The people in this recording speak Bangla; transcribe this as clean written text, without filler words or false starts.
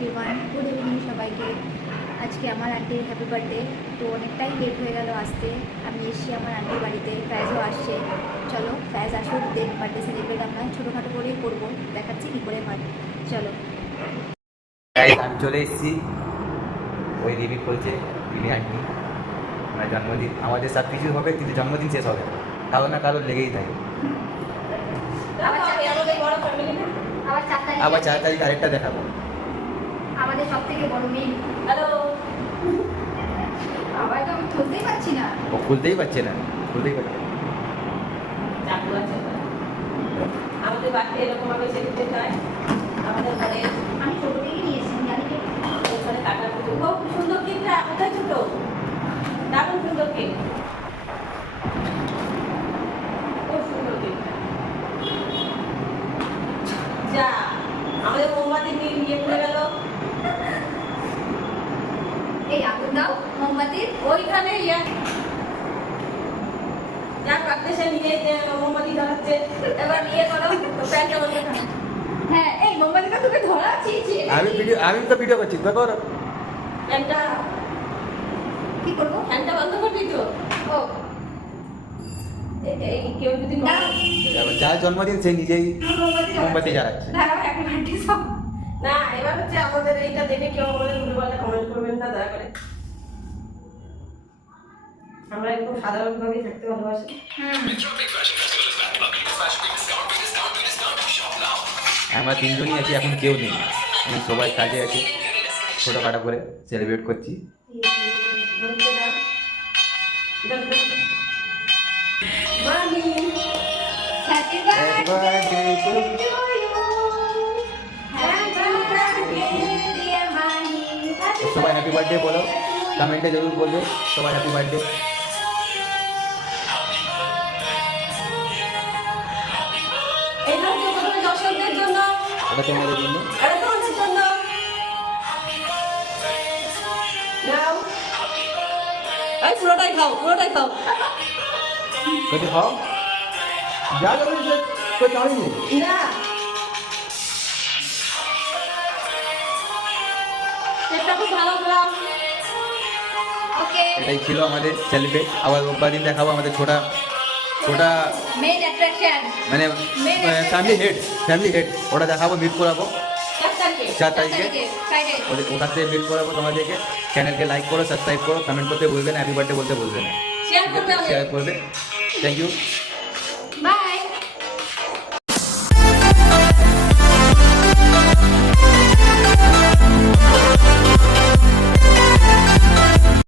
এভরিওয়ান, গুড ইভিনিং সবাইকে। আজকে আমার আন্টির হ্যাপি বার্থডে, তো অনেকটাই লেট হয়ে গেল আসতে। আমি এসছি আমার আন্টির বাড়িতে, ফ্যাজও আসছে। চলো ফ্যাজ আসুক, দেন বার্থডে সেলিব্রেট আমরা ছোটোখাটো করেই করবো, দেখাচ্ছি কী করে হয়। চলো আমি চলে এসেছি, ওই রিভিউ করছে দিদি আন্টি। আমার জন্মদিন, আমাদের সব কিছু হবে কিন্তু জন্মদিন শেষ হবে না, কারো না কারো লেগেই থাকে। আবার 4 তারিখ আরেকটা দেখাবো, আমাদের সব থেকে বড় মেয়ে। হ্যালো, আবার তো আমি খুলতেই পারছি না। ও খুলতেই পারছে না, খুলতেই পারছে না। আমাদের বাড়িতে এরকম ভাবে সেলিব্রেট হয়। আমাদের ঘরে আমি ছোটো থেকেই নিয়েছি, জানি কি ওখানে কাটা পুজো। খুব সুন্দর কেকটা, কোথায় ছোট, দারুণ সুন্দর কেক, খুব সুন্দর কেকটা। যা আমাদের মোমবাতি নিয়ে পড়ে গেল। এই আগুন দাও মোমবাতির। ওইখানে যার বাড়িতে সে নিয়ে যে মোমবাতি ধরাচ্ছে, এবার ইয়ে করো প্যান্টটা বন্ধ করো। হ্যাঁ, এই মোমবাতিটা তোকে ধরাচ্ছি। আমি তো ভিডিও করছি, তো কর। ফ্যানটা কি করবো? ফ্যানটা বন্ধ করবি তো? ও এই কেউ যদি যার জন্মদিন সে নিজেই মোমবাতি জ্বালাচ্ছে। দাঁড়াও, হ্যাপি বার্থডে সব। না, এবার হচ্ছে আমাদের এইটা দেখে কেউ আমাদের ভুলভাল কমেন্ট করবেন না দয়া করে। আমরা একটু সাধারণভাবেই থাকতে ভালোবাসি। আমরা তিনজনই আছি, এখন কেউ নেই, আমি সবাই কাজে আছি, ছোটোখাটো করে সেলিব্রেট করছি। Happy birthday to you, happy birthday dear Mahi. সবাই হ্যাপি বার্থডে বলো, কমেন্টে জরুর বলবে সবাই হ্যাপি বার্থডে। এটা হচ্ছে প্রথমে দর্শকদের জন্য, এটা তোমাদের জন্য। এটা তোমাদের জন্য। নাও, এই পুরোটাই খাও, পুরোটাই খাও। কেটে খাও, যা যাবে তো চাই নেই। না, এটা খুব ভালো খেলাম। ওকে, এটাই ছিল আমাদের সেলিব্রেট। আবার রোববার দিন দেখাবো আমাদের ছোটা মেইন অ্যাট্রাকশন মানে ফ্যামিলি হেড ওটা দেখাবো, মিট করাবো 4 তারিখে। ফ্রাইডে। ওটার থেকে মিট করাবো তোমাদেরকে। চ্যানেলকে লাইক করো, সাবস্ক্রাইব করো, কমেন্ট করতে ভুলবে না, হ্যাপি বার্থডে বলতে ভুলবে না, শেয়ার করবে। শেয়ার করবে। Thank you.